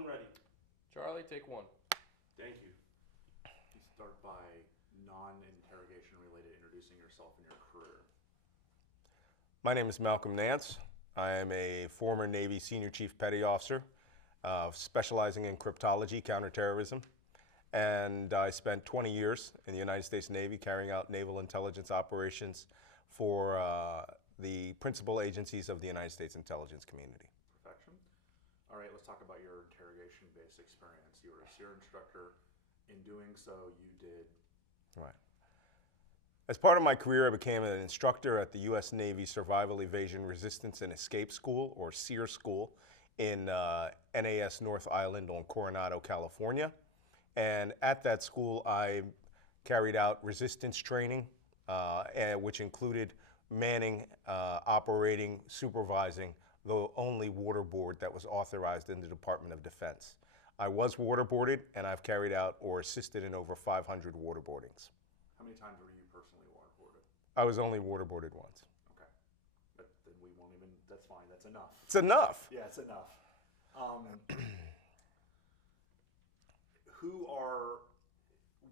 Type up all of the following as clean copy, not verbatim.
when ready. Charlie, take one. Thank you. You start by non-interrogation related introducing yourself and your career. My name is Malcolm Nance. I am a former Navy Senior Chief Petty Officer, specializing in cryptology, counterterrorism. And I spent 20 years in the United States Navy carrying out naval intelligence operations for the principal agencies of the United States intelligence community. Perfection. All right, let's talk about your interrogation-based experience. You were a SEER instructor. In doing so, you did... Right. As part of my career, I became an instructor at the U.S. Navy Survival, Evasion, Resistance, and Escape School, or SEER School, in NAS North Island on Coronado, California. And at that school, I carried out resistance training, which included manning, operating, supervising the only waterboard that was authorized in the Department of Defense. I was waterboarded, and I've carried out or assisted in over 500 waterboardings. How many times were you personally waterboarded? I was only waterboarded once. Okay. But then we won't even... That's fine. That's enough. It's enough. Yeah, it's enough.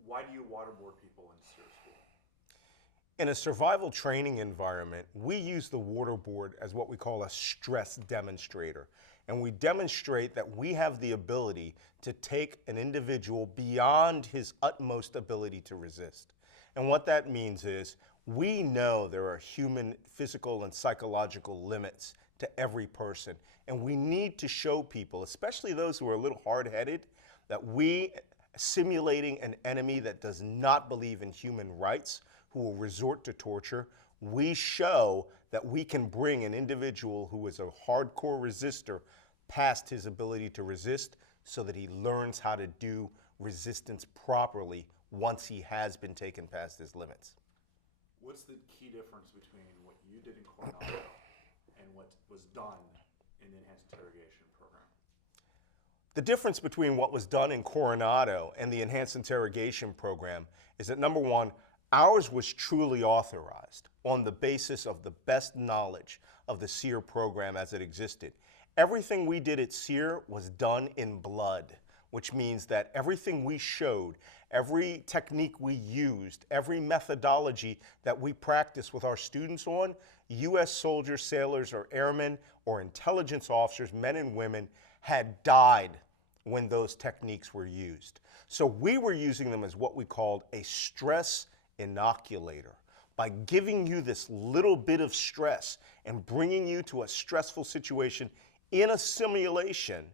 Why do you waterboard people in SEER school? In a survival training environment, we use the waterboard as what we call a stress demonstrator. And we demonstrate that we have the ability to take an individual beyond his utmost ability to resist. And what that means is we know there are human physical and psychological limits to every person. And we need to show people, especially those who are a little hard-headed, that we, simulating an enemy that does not believe in human rights, who will resort to torture, we show that we can bring an individual who is a hardcore resistor past his ability to resist so that he learns how to do resistance properly once he has been taken past his limits. What's the key difference between what you did in Coronado and what was done in the enhanced interrogation program? The difference between what was done in Coronado and the enhanced interrogation program is that, number one, ours was truly authorized on the basis of the best knowledge of the SEER program as it existed. Everything we did at SEER was done in blood, which means that everything we showed, every technique we used, every methodology that we practiced with our students on, U.S. soldiers, sailors, or airmen, or intelligence officers, men and women, had died when those techniques were used. So we were using them as what we called a stress inoculator. By giving you this little bit of stress and bringing you to a stressful situation in a simulation,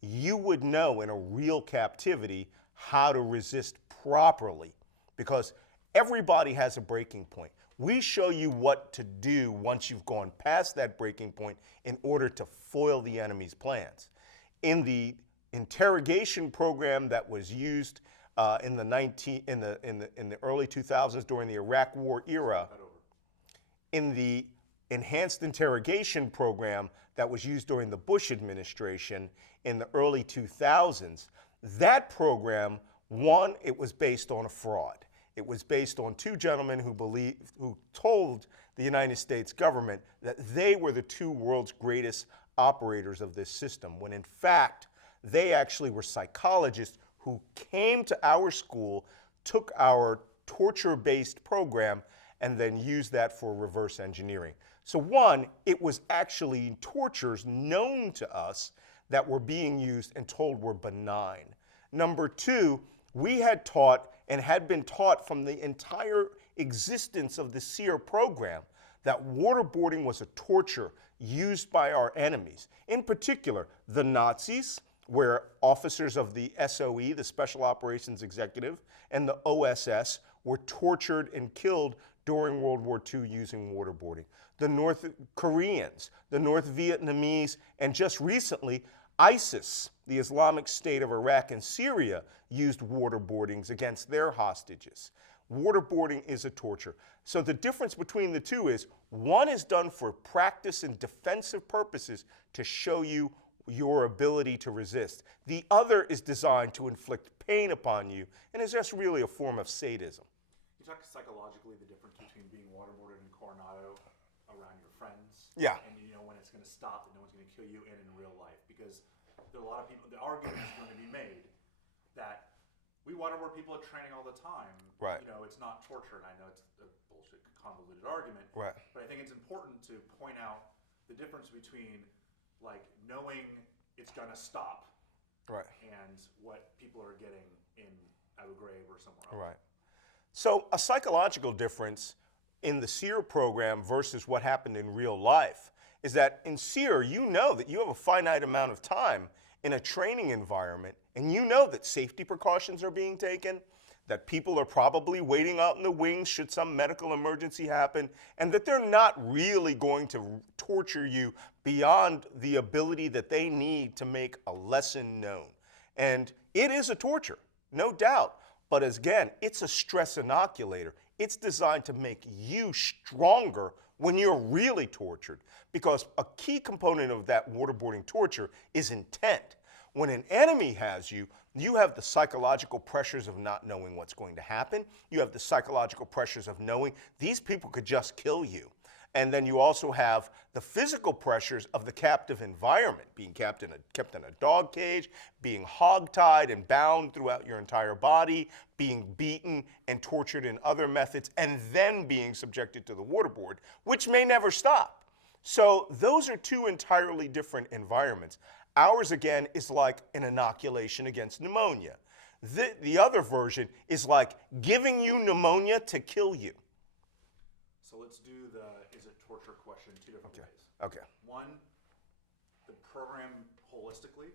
you would know in a real captivity how to resist properly, because everybody has a breaking point. We show you what to do once you've gone past that breaking point in order to foil the enemy's plans. In the interrogation program that was used in the early 2000s during the Iraq War era, in the enhanced interrogation program that was used during the Bush administration in the early 2000s, that program, one, it was based on a fraud. It was based on two gentlemen who told the United States government that they were the two world's greatest operators of this system, when in fact, they actually were psychologists who came to our school, took our torture-based program, and then used that for reverse engineering. So one, it was actually tortures known to us that were being used and told were benign. Number two, we had taught and had been taught from the entire existence of the SEER program that waterboarding was a torture used by our enemies. In particular, the Nazis, where officers of the SOE, the Special Operations Executive, and the OSS were tortured and killed during World War II using waterboarding. The North Koreans, the North Vietnamese, and just recently, ISIS, the Islamic State of Iraq and Syria, used waterboardings against their hostages. Waterboarding is a torture. So the difference between the two is one is done for practice and defensive purposes to show you your ability to resist. The other is designed to inflict pain upon you and is just really a form of sadism. You talk psychologically the difference between being waterboarded in Coronado around your friends, Yeah. and you know when it's going to stop and no one's going to kill you, and in real life, because there are a lot of people, the argument is going to be made that we waterboard people at training all the time. Right. You know, it's not torture, and I know it's a bullshit, convoluted argument. Right. But I think it's important to point out the difference between, like, knowing it's going to stop, Right. and what people are getting in Abu Ghraib or somewhere else. Right. So a psychological difference in the SEER program versus what happened in real life is that in SEER, you know that you have a finite amount of time in a training environment, and you know that safety precautions are being taken, that people are probably waiting out in the wings should some medical emergency happen, and that they're not really going to torture you beyond the ability that they need to make a lesson known. And it is a torture, no doubt. But again, it's a stress inoculator. It's designed to make you stronger when you're really tortured, because a key component of that waterboarding torture is intent. When an enemy has you, you have the psychological pressures of not knowing what's going to happen. You have the psychological pressures of knowing these people could just kill you. And then you also have the physical pressures of the captive environment, being kept in a dog cage, being hogtied and bound throughout your entire body, being beaten and tortured in other methods, and then being subjected to the waterboard, which may never stop. So those are two entirely different environments. Ours, again, is like an inoculation against pneumonia. The other version is like giving you pneumonia to kill you. So let's do the is it torture question two different ways. Okay. One, the program holistically,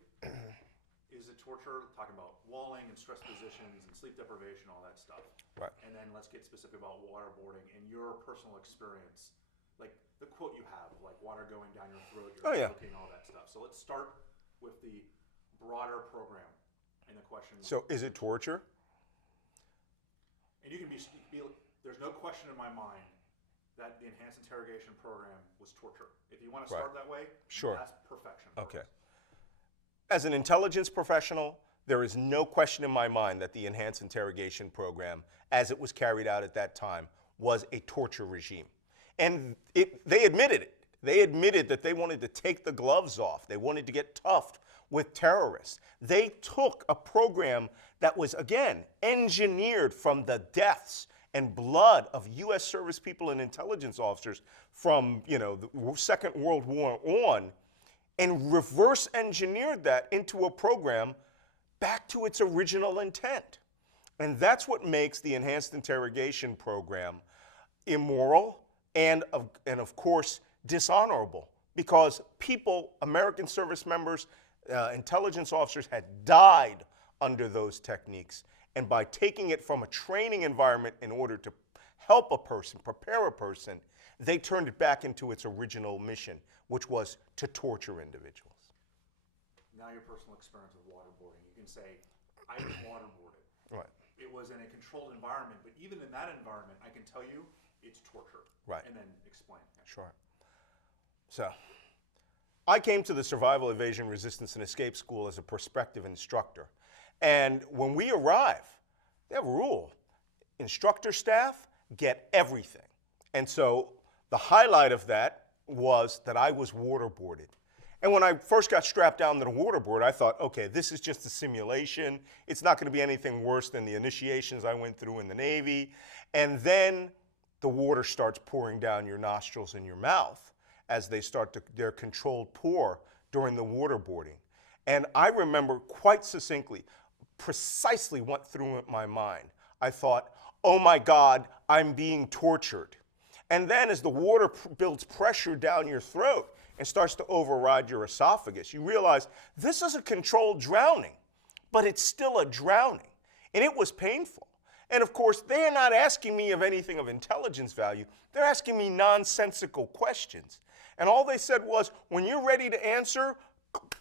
is it torture? Talking about walling and stress positions and sleep deprivation, all that stuff. Right. And then let's get specific about waterboarding and your personal experience, like the quote you have, like water going down your throat, you're choking, all that stuff. So let's start with the broader program and the question. So is it torture? And you can be there's no question in my mind that the enhanced interrogation program was torture. If you want to start that way, sure, that's perfection. Okay. As an intelligence professional, there is no question in my mind that the enhanced interrogation program, as it was carried out at that time, was a torture regime. And they admitted it. They admitted that they wanted to take the gloves off. They wanted to get tough with terrorists. They took a program that was, again, engineered from the deaths and blood of U.S. service people and intelligence officers from, the Second World War on, and reverse engineered that into a program back to its original intent. And that's what makes the enhanced interrogation program immoral and of course, dishonorable, because people, American service members, intelligence officers had died under those techniques. And by taking it from a training environment in order to help a person, prepare a person, they turned it back into its original mission, which was to torture individuals. Now your personal experience with waterboarding. You can say, I was waterboarded. Right. It was in a controlled environment, but even in that environment, I can tell you it's torture. Right. And then explain. Sure. So, I came to the Survival, Evasion, Resistance, and Escape School as a prospective instructor. And when we arrive, they have a rule. Instructor staff get everything. And so the highlight of that was that I was waterboarded. And when I first got strapped down to the waterboard, I thought, okay, this is just a simulation. It's not going to be anything worse than the initiations I went through in the Navy. And then the water starts pouring down your nostrils and your mouth as they start their controlled pour during the waterboarding. And I remember quite succinctly, precisely what through my mind. I thought, oh my God, I'm being tortured. And then as the water builds pressure down your throat and starts to override your esophagus, you realize this is a controlled drowning, but it's still a drowning. And it was painful. And of course, they're not asking me of anything of intelligence value. They're asking me nonsensical questions. And all they said was, when you're ready to answer,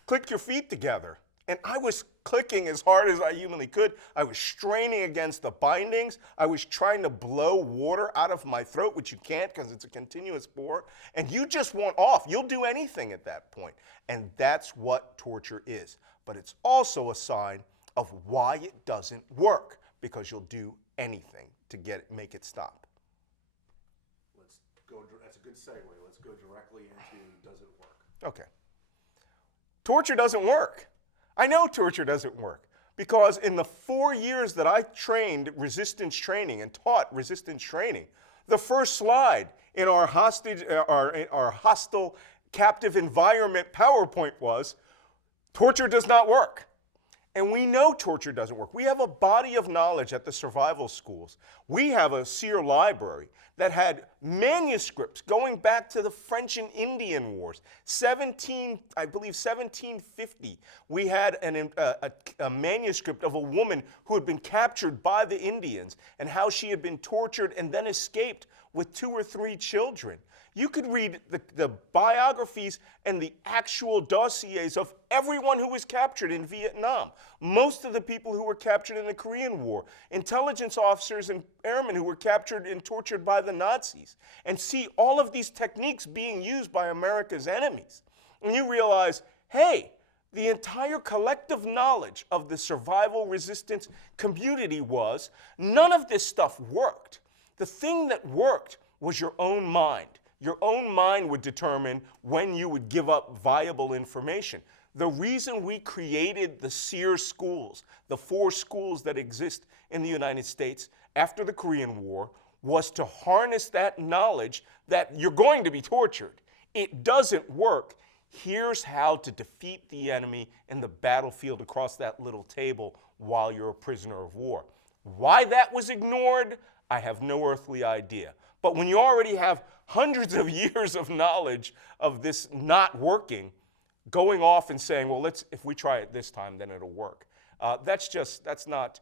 click your feet together. And I was clicking as hard as I humanly could. I was straining against the bindings. I was trying to blow water out of my throat, which you can't because it's a continuous pour. And you just want off. You'll do anything at that point. And that's what torture is. But it's also a sign of why it doesn't work, because you'll do anything to make it stop. That's a good segue. Let's go directly into does it work? Okay. Torture doesn't work. I know torture doesn't work because in the 4 years that I trained resistance training and taught resistance training, the first slide in our hostile captive environment PowerPoint was, torture does not work. And we know torture doesn't work. We have a body of knowledge at the survival schools. We have a SEER library that had manuscripts going back to the French and Indian Wars, I believe 1750. We had a manuscript of a woman who had been captured by the Indians and how she had been tortured and then escaped with 2 or 3 children. You could read the biographies and the actual dossiers of everyone who was captured in Vietnam. Most of the people who were captured in the Korean War, intelligence officers and airmen who were captured and tortured by the Nazis, and see all of these techniques being used by America's enemies. And you realize, hey, the entire collective knowledge of the survival resistance community was none of this stuff worked. The thing that worked was your own mind. Your own mind would determine when you would give up viable information. The reason we created the SEER schools, the 4 schools that exist in the United States after the Korean War, was to harness that knowledge that you're going to be tortured. It doesn't work. Here's how to defeat the enemy in the battlefield across that little table while you're a prisoner of war. Why that was ignored, I have no earthly idea. But when you already have hundreds of years of knowledge of this not working, going off and saying, well, if we try it this time, then it'll work. That's not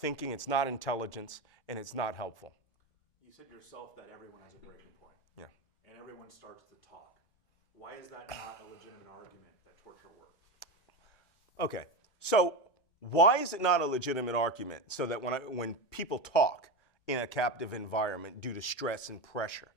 thinking, it's not intelligence, and it's not helpful. You said yourself that everyone has a breaking point. Yeah. And everyone starts to talk. Why is that not a legitimate argument that torture works? Okay, so why is it not a legitimate argument so that when people talk in a captive environment due to stress and pressure?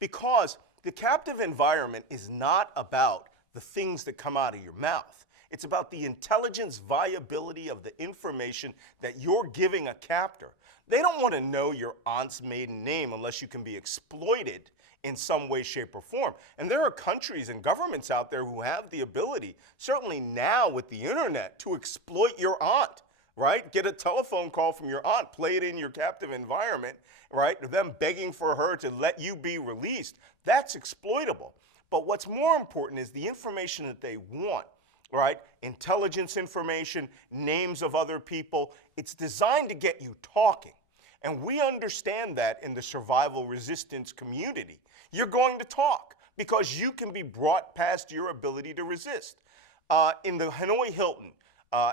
Because the captive environment is not about the things that come out of your mouth. It's about the intelligence viability of the information that you're giving a captor. They don't want to know your aunt's maiden name unless you can be exploited in some way, shape, or form. And there are countries and governments out there who have the ability, certainly now with the internet, to exploit your aunt. Right? Get a telephone call from your aunt, play it in your captive environment, right? Them begging for her to let you be released. That's exploitable. But what's more important is the information that they want, right? Intelligence information, names of other people. It's designed to get you talking. And we understand that in the survival resistance community. You're going to talk because you can be brought past your ability to resist. In the Hanoi Hilton,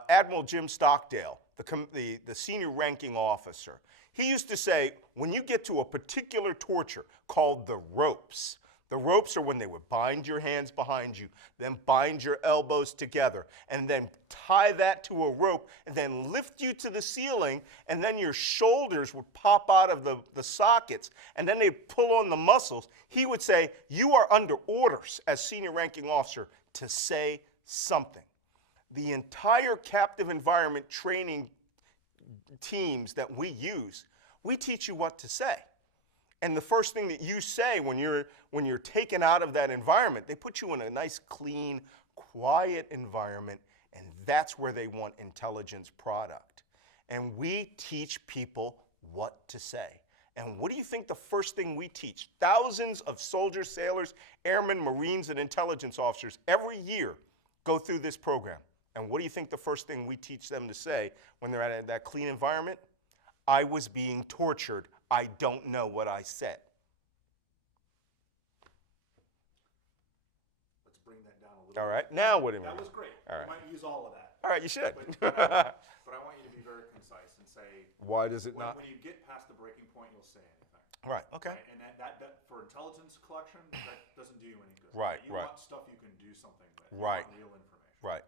Admiral Jim Stockdale, the senior ranking officer, he used to say, when you get to a particular torture called the ropes are when they would bind your hands behind you, then bind your elbows together, and then tie that to a rope, and then lift you to the ceiling, and then your shoulders would pop out of the sockets, and then they'd pull on the muscles. He would say, you are under orders as senior ranking officer to say something. The entire captive environment training teams that we use, we teach you what to say. And the first thing that you say when you're taken out of that environment, they put you in a nice, clean, quiet environment, and that's where they want intelligence product. And we teach people what to say. And what do you think the first thing we teach? Thousands of soldiers, sailors, airmen, Marines, and intelligence officers every year go through this program. And what do you think the first thing we teach them to say when they're at that clean environment? I was being tortured. I don't know what I said. Let's bring that down a little All right. Now what do you mean? That was great. All right. You might use all of that. All right, you should. But I want you to be very concise and say, why does it not? When you get past the breaking point, you'll say anything. Right, okay. Right? And that for intelligence collection, that doesn't do you any good. Right, you want stuff you can do something with. Right. You want real information. Right.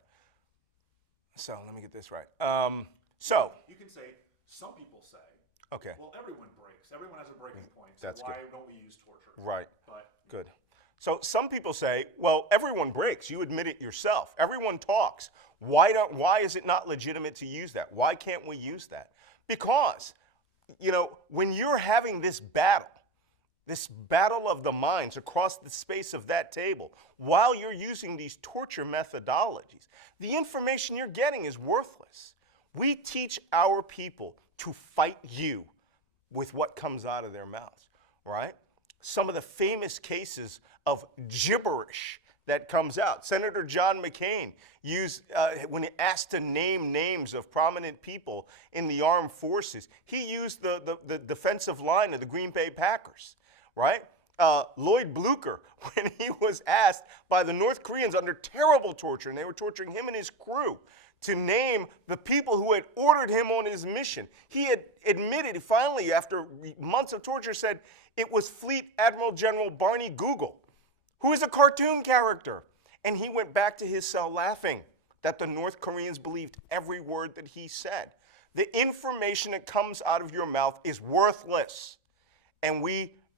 So let me get this right. You can say, some people say, okay. well, everyone breaks. Everyone has a breaking point. So That's why good. don't we use torture? Right. But Good. So some people say, well, everyone breaks. You admit it yourself. Everyone talks. Why is it not legitimate to use that? Why can't we use that? Because, when you're having this battle this battle of the minds across the space of that table, while you're using these torture methodologies, the information you're getting is worthless. We teach our people to fight you with what comes out of their mouths, right? Some of the famous cases of gibberish that comes out. Senator John McCain used, when asked to name names of prominent people in the armed forces, he used the defensive line of the Green Bay Packers, right? Lloyd Blucher, when he was asked by the North Koreans under terrible torture, and they were torturing him and his crew, to name the people who had ordered him on his mission, he had admitted, finally, after months of torture, said it was Fleet Admiral General Barney Google, who is a cartoon character. And he went back to his cell laughing that the North Koreans believed every word that he said. The information that comes out of your mouth is worthless. And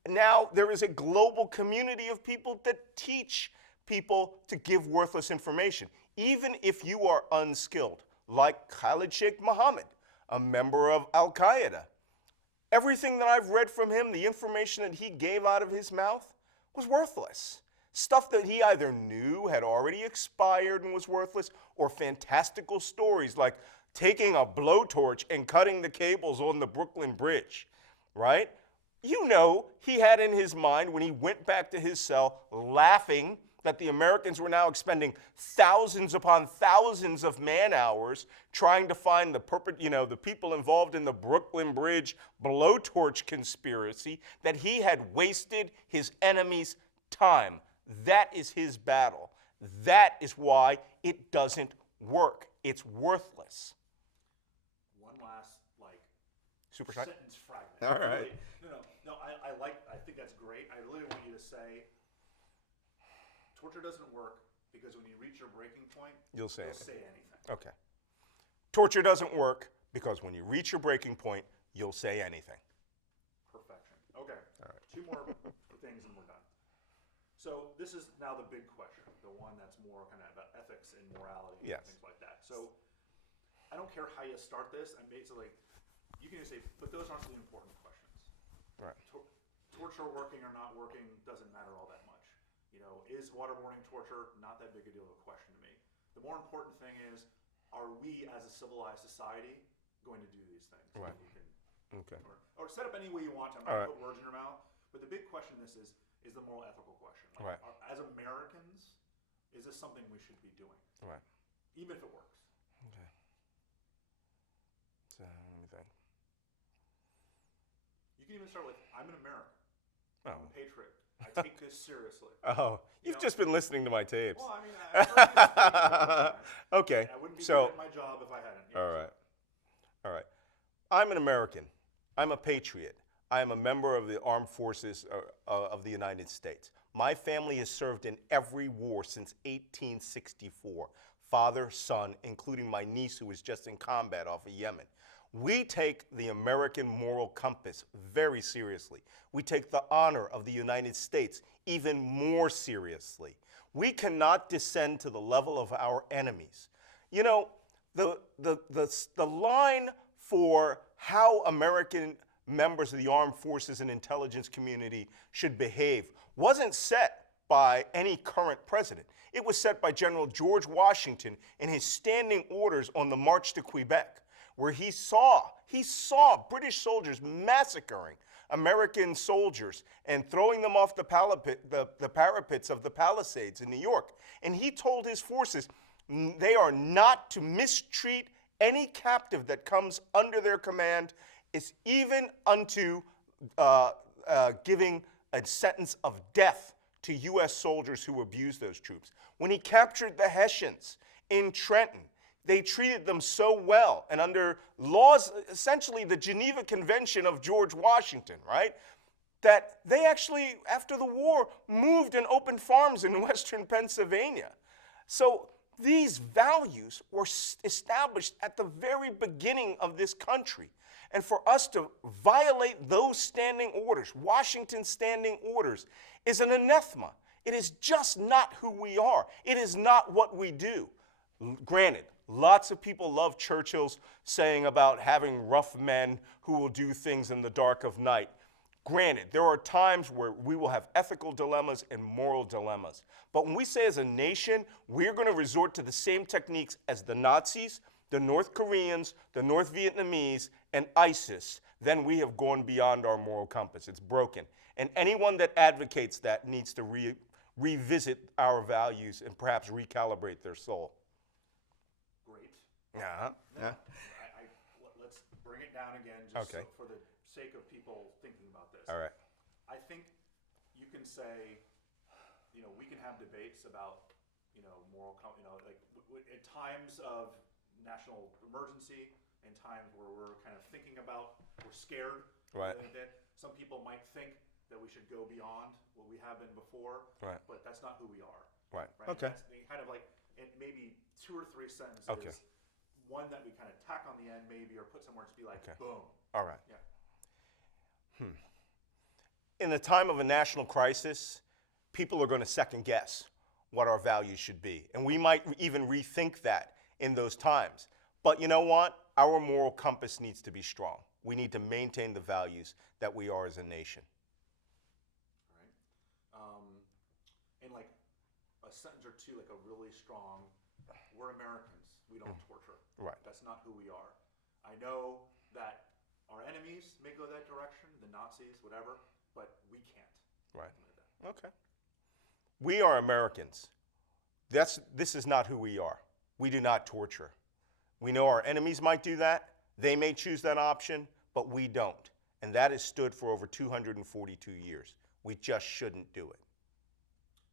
now there is a global community of people that teach people to give worthless information, even if you are unskilled, like Khalid Sheikh Mohammed, a member of Al-Qaeda. Everything that I've read from him, the information that he gave out of his mouth, was worthless. Stuff that he either knew had already expired and was worthless, or fantastical stories like taking a blowtorch and cutting the cables on the Brooklyn Bridge, right? You know, he had in his mind when he went back to his cell laughing that the Americans were now expending thousands upon thousands of man-hours trying to find the people involved in the Brooklyn Bridge blowtorch conspiracy, that he had wasted his enemy's time. That is his battle. That is why it doesn't work. It's worthless. One last, super sentence fragment. All right. Really, I think that's great. I really want you to say, torture doesn't work because when you reach your breaking point, you'll say anything. Okay. Torture doesn't work because when you reach your breaking point, you'll say anything. Perfection. Okay. All right. Two more things and we're done. So this is now the big question, the one that's more kind of about ethics and morality and things like that. So I don't care how you start this. I'm basically, you can just say, but those aren't the important questions. Right. Torture working or not working doesn't matter all that much. Is waterboarding torture? Not that big a deal of a question to me. The more important thing is, are we as a civilized society going to do these things? Right. Okay. Or set up any way you want to. I'm not going to put words in your mouth. But the big question is the moral ethical question. Right. As Americans, is this something we should be doing? Right. Even if it works. Okay. So, let me think. You can even start with, I'm an American. Oh. I'm a patriot. I take this seriously. Oh, you've just been listening to my tapes. Well, I mean, I've heard you speak okay. I wouldn't be so, good at my job if I hadn't. All right. I'm an American. I'm a patriot. I am a member of the armed forces of the United States. My family has served in every war since 1864. Father, son, including my niece who was just in combat off of Yemen. We take the American moral compass very seriously. We take the honor of the United States even more seriously. We cannot descend to the level of our enemies. You know, the line for how American members of the armed forces and intelligence community should behave wasn't set by any current president. It was set by General George Washington in his standing orders on the March to Quebec, where he saw British soldiers massacring American soldiers and throwing them off the parapets of the Palisades in New York. And he told his forces they are not to mistreat any captive that comes under their command, is even unto giving a sentence of death to U.S. soldiers who abuse those troops. When he captured the Hessians in Trenton, they treated them so well, and under laws, essentially the Geneva Convention of George Washington, right, that they actually, after the war, moved and opened farms in western Pennsylvania. So these values were established at the very beginning of this country. And for us to violate those standing orders, Washington's standing orders, is an anathema. It is just not who we are. It is not what we do. Granted, lots of people love Churchill's saying about having rough men who will do things in the dark of night. Granted, there are times where we will have ethical dilemmas and moral dilemmas. But when we say as a nation, we're going to resort to the same techniques as the Nazis, the North Koreans, the North Vietnamese, and ISIS, then we have gone beyond our moral compass. It's broken. And anyone that advocates that needs to revisit our values and perhaps recalibrate their soul. Great. Yeah. Let's bring it down again, just Okay. for the sake of people thinking about this. All right. I think you can say, we can have debates about, moral, like at times of national emergency, and times where we're kind of thinking about, we're scared. Right. That some people might think that we should go beyond what we have been before. Right. But that's not who we are. Right. Right? Okay. And that's kind of like, maybe 2 or 3 sentences. Okay. One that we kind of tack on the end, maybe, or put somewhere to be like, Okay. boom. All right. Yeah. In the time of a national crisis, people are going to second guess what our values should be. And we might even rethink that in those times. But you know what? Our moral compass needs to be strong. We need to maintain the values that we are as a nation. All right. And like a sentence or two, like a really strong, we're Americans, we don't torture. Right. That's not who we are. I know that our enemies may go that direction, the Nazis, whatever, but we can't. Right. Like Okay. We are Americans. This is not who we are. We do not torture. We know our enemies might do that. They may choose that option, but we don't. And that has stood for over 242 years. We just shouldn't do it.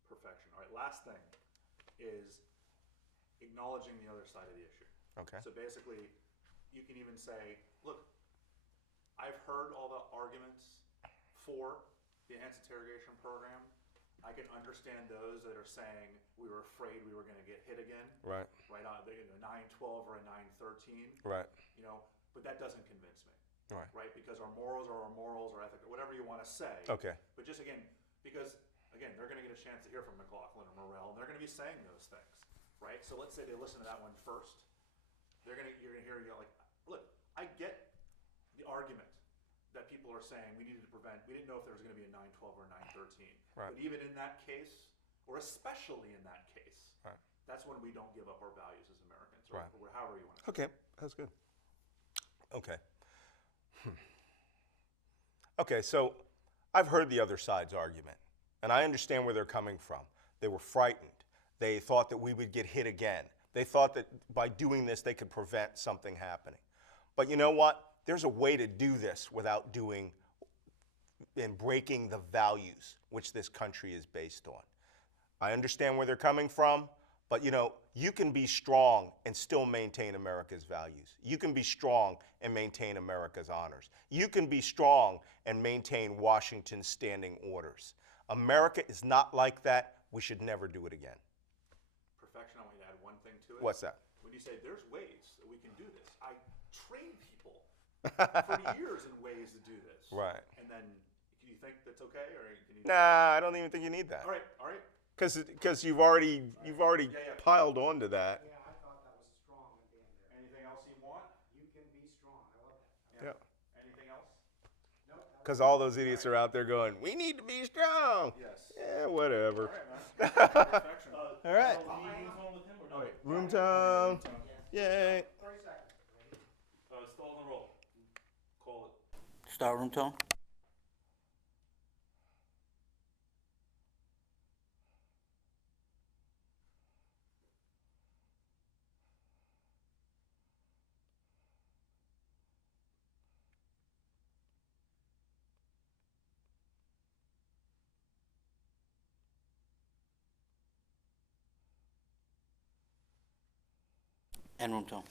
Perfection. All right, last thing is acknowledging the other side of the issue. Okay. So basically, you can even say, look, I've heard all the arguments for the enhanced interrogation program. I can understand those that are saying we were afraid we were going to get hit again. Right. Right on a 9/12 or a 9/13. Right. But that doesn't convince me. Right. Right? Because our morals are our morals, or ethic, or whatever you want to say. Okay. But just because they're going to get a chance to hear from McLaughlin or Morrell, and they're going to be saying those things, right? So let's say they listen to that one first. You're going to hear like, look, I get the argument that people are saying we needed to prevent. We didn't know if there was going to be a 9/12 or a 9/13. Right. But even in that case, or especially in that case, right. That's when we don't give up our values as Americans, or, right. or however you want to. Okay, that's good. Okay. Okay, so I've heard the other side's argument, and I understand where they're coming from. They were frightened. They thought that we would get hit again. They thought that by doing this, they could prevent something happening. But you know what? There's a way to do this without doing and breaking the values which this country is based on. I understand where they're coming from, but you can be strong and still maintain America's values. You can be strong and maintain America's honors. You can be strong and maintain Washington's standing orders. America is not like that. We should never do it again. Perfection, I want you to add one thing to it. What's that? When you say there's ways that we can do this, I train people for years in ways to do this. Right. And then, do you think that's okay, or can you? Nah, I don't even think you need that. All right. Because you've already piled onto that. Yeah, I thought that was strong at the end there. Anything else you want? You can be strong. I love that. Yeah. Anything else? Nope. Because all those idiots are out there going, we need to be strong. Yes. Yeah, whatever. All right, man. Perfection. All right. Oh, wait. Room tone. Yay. 30 seconds. Ready? Still on the roll. Call it. Start room tone. End room tone.